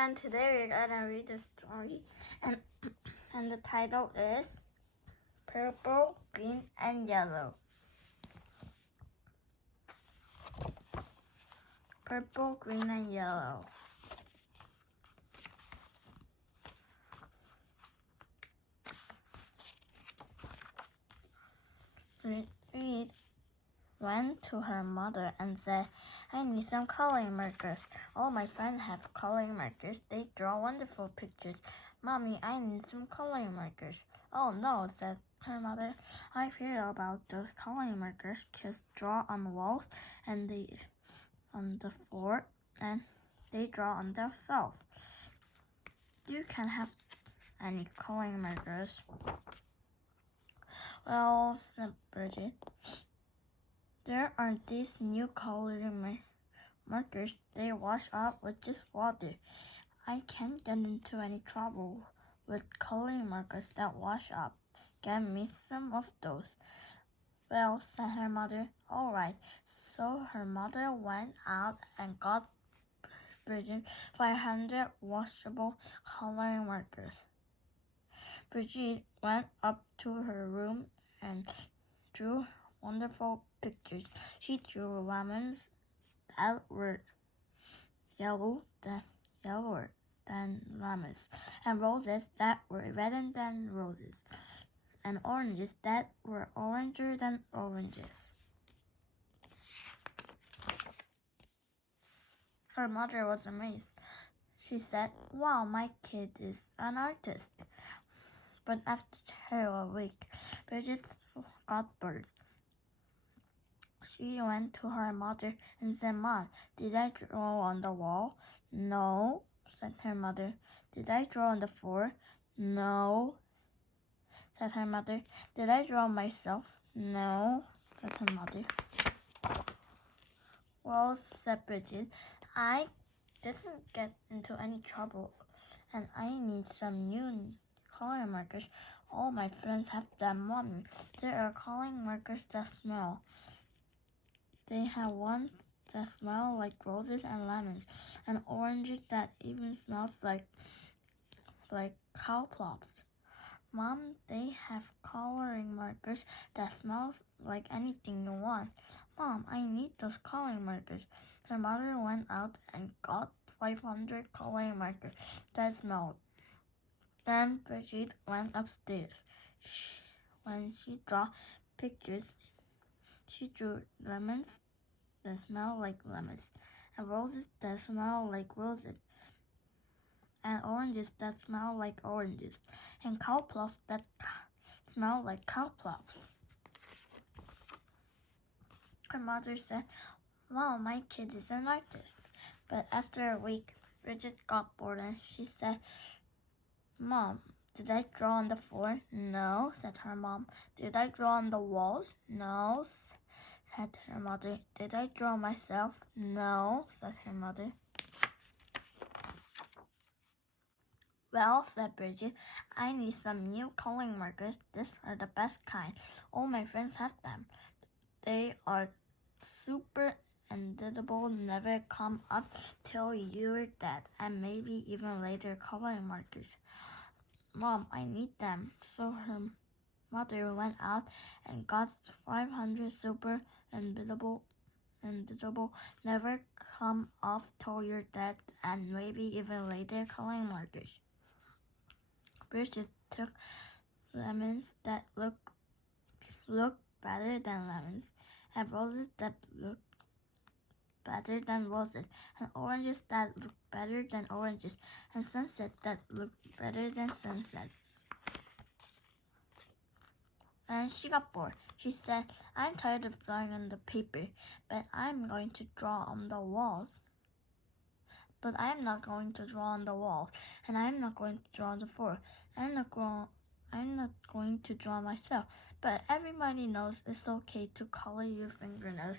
everyone, today we're gonna read a story and the title is Purple, Green, and Yellow. Purple, green, and yellow. Reed went to her mother and said, I need some coloring markers. All my friends have coloring markers. They draw wonderful pictures. Mommy, I need some coloring markers. Oh no, said her mother. I've heard about those coloring markers. Kids draw on the walls and on the floor and they draw on themselves. You can have any coloring markers. Well, said Bridget, there are these new coloring markers. They wash off with just water. I can't get into any trouble with coloring markers that wash up. Get me some of those. Well, said her mother. All right. So her mother went out and got Bridget 500 washable coloring markers. Bridget went up to her room and drew wonderful pictures. She drew lemons that were yellower than lemons, and roses that were redder than roses, and oranges that were oranger than oranges. Her mother was amazed. She said, Wow, my kid is an artist. But after a week, Bridget got bored. She went to her mother and said, Mom, did I draw on the wall? No, said her mother. Did I draw on the floor? No, said her mother. Did I draw myself? No, said her mother. Well, said Bridget, I didn't get into any trouble, and I need some new coloring markers. All my friends have them, Mommy. There are coloring markers that smell. They have ones that smell like roses and lemons, and oranges that even smells like cow plops. Mom, they have coloring markers that smell like anything you want. Mom, I need those coloring markers. Her mother went out and got 500 coloring markers that smelled. Then Bridget went upstairs. When she drew pictures, she drew lemons that smell like lemons, and roses that smell like roses, and oranges that smell like oranges, and cow plops that smell like cow plops. Her mother said, Wow, my kid is an artist. But after a week, Bridget got bored and she said, Mom, did I draw on the floor? No, said her mom. Did I draw on the walls? No, said her mother. Did I draw myself? No, said her mother. Well, said Bridget, I need some new coloring markers. These are the best kind. All my friends have them. They are super indelible, never come up till you're dead, and maybe even later coloring markers. Mom, I need them. So her mother went out and got 500 super indelible, never come off till you're dead, and maybe even later coloring markers. Bridget took lemons that look better than lemons, and roses that look better than roses, and oranges that look better than oranges, and sunsets that look better than sunsets. And she got bored. She said, I'm tired of drawing on the paper, but I'm going to draw on the walls. But I'm not going to draw on the walls, and I'm not going to draw on the floor. I'm not going to draw myself. But everybody knows it's okay to color your fingernails.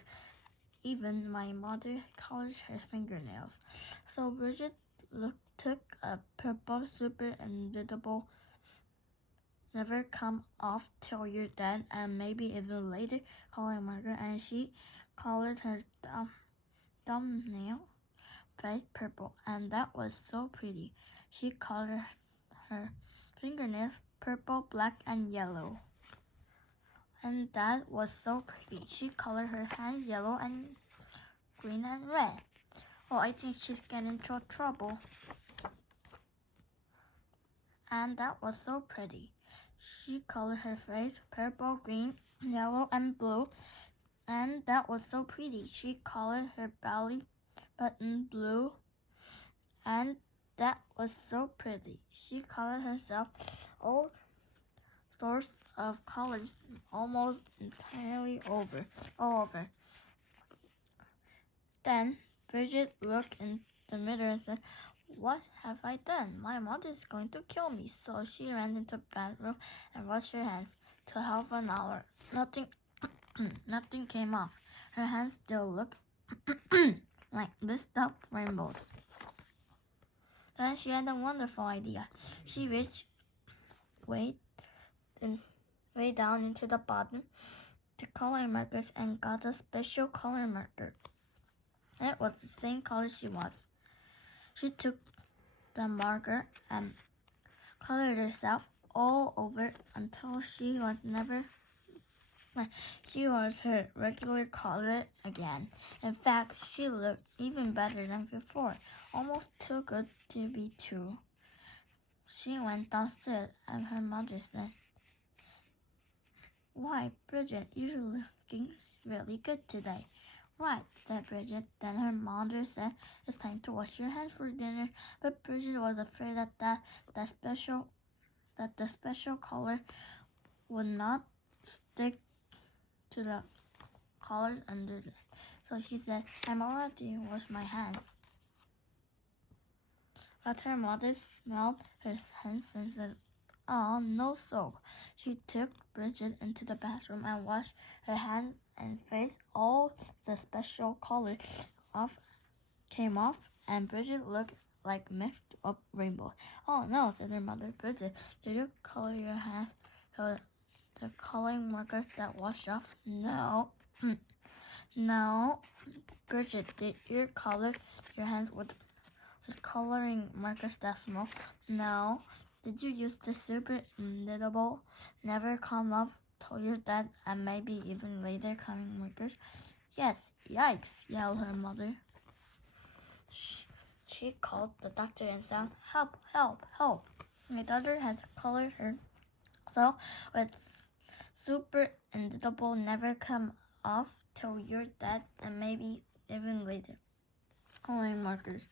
Even my mother colors her fingernails. So Bridget took a purple super indelible, never come off till you're dead, and maybe even later coloring marker, and she colored her thumbnail face purple, and that was so pretty. She colored her fingernails purple, black, and yellow. And that was so pretty. She colored her hands yellow and green and red. Oh, I think she's getting into trouble. And that was so pretty. She colored her face purple, green, yellow, and blue. And that was so pretty. She colored her belly button blue. And that was so pretty. She colored herself all sorts of colors almost entirely all over. Then Bridget looked in the mirror and said, "What have I done? My mother is going to kill me." So she ran into the bathroom and washed her hands. To half an hour, nothing came off. Her hands still looked like lit up rainbows. Then she had a wonderful idea. She reached way down into the bottom, the coloring markers, and got a special color marker. It was the same color she was. She took the marker and colored herself all over until she was her regular color again. In fact, she looked even better than before, almost too good to be true. She went downstairs and her mother said, "Why, Bridget, you're looking really good today." "Right," said Bridget. Then her mother said, "It's time to wash your hands for dinner." But Bridget was afraid that the special color would not stick to the colors under it. So she said, "I'm already washed my hands." But her mother smelled her hands and said, "Oh, no soap." She took Bridget into the bathroom and washed her hands and face. All the special color came off, and Bridget looked like mixed up rainbow. "Oh no," said her mother. "Bridget, did you color your hands the coloring markers that washed off?" "No." "No." "Bridget, did you color your hands with coloring markers that smell?" "No." "Did you use the super indelible, never come off to your dad and maybe even later coming markers?" "Yes." "Yikes," yelled her mother. She called the doctor and said, "Help, help, help. My daughter has colored herself with super indelible, never come off till your dad and maybe even later coloring markers."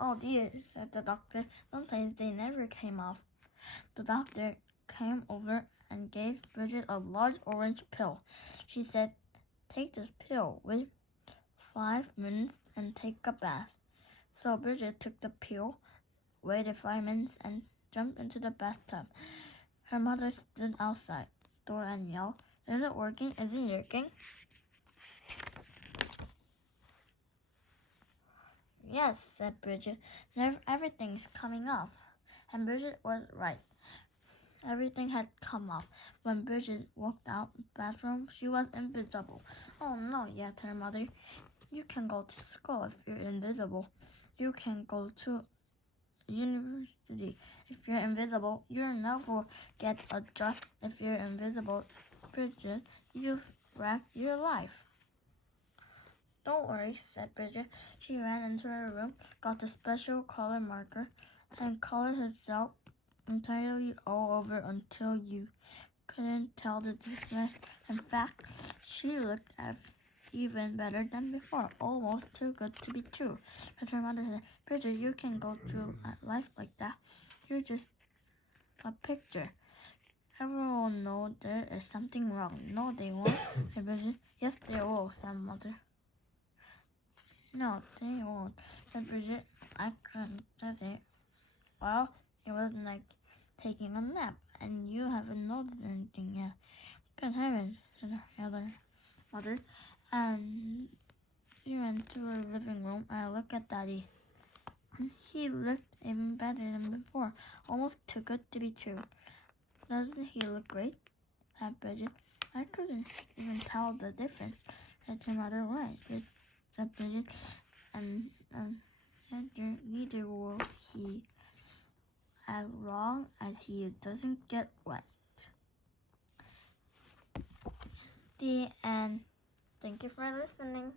"Oh dear," said the doctor. "Sometimes they never came off." The doctor came over and gave Bridget a large orange pill. She said, "Take this pill, wait 5 minutes, and take a bath." So Bridget took the pill, waited 5 minutes, and jumped into the bathtub. Her mother stood outside the door and yelled, "Is it working? Is it working?" "Yes," said Bridget. "Everything's coming off." And Bridget was right. Everything had come off. When Bridget walked out the bathroom, she was invisible. "Oh no," yelled her mother. "You can go to school if you're invisible. You can go to university if you're invisible. You'll never get a job if you're invisible. Bridget, you've wrecked your life." "Don't worry," said Bridget. She ran into her room, got a special color marker, and colored herself entirely all over until you couldn't tell the difference. In fact, she looked even better than before, almost too good to be true. But her mother said, "Bridget, you can go through life like that. You're just a picture. Everyone will know there is something wrong." "No, they won't," said Bridget. "Yes, they will," said mother. "No, they won't," said Bridget. "I couldn't say it." "Well, it was like taking a nap, and you haven't noticed anything yet." "Good heavens," said the other mother, and she went to her living room and looked at Daddy. He looked even better than before, almost too good to be true. "Doesn't he look great?" asked Bridget. "I couldn't even tell the difference," said her mother. "Why?" said Bridget. and neither will he, as long as he doesn't get wet. The end. Thank you for listening.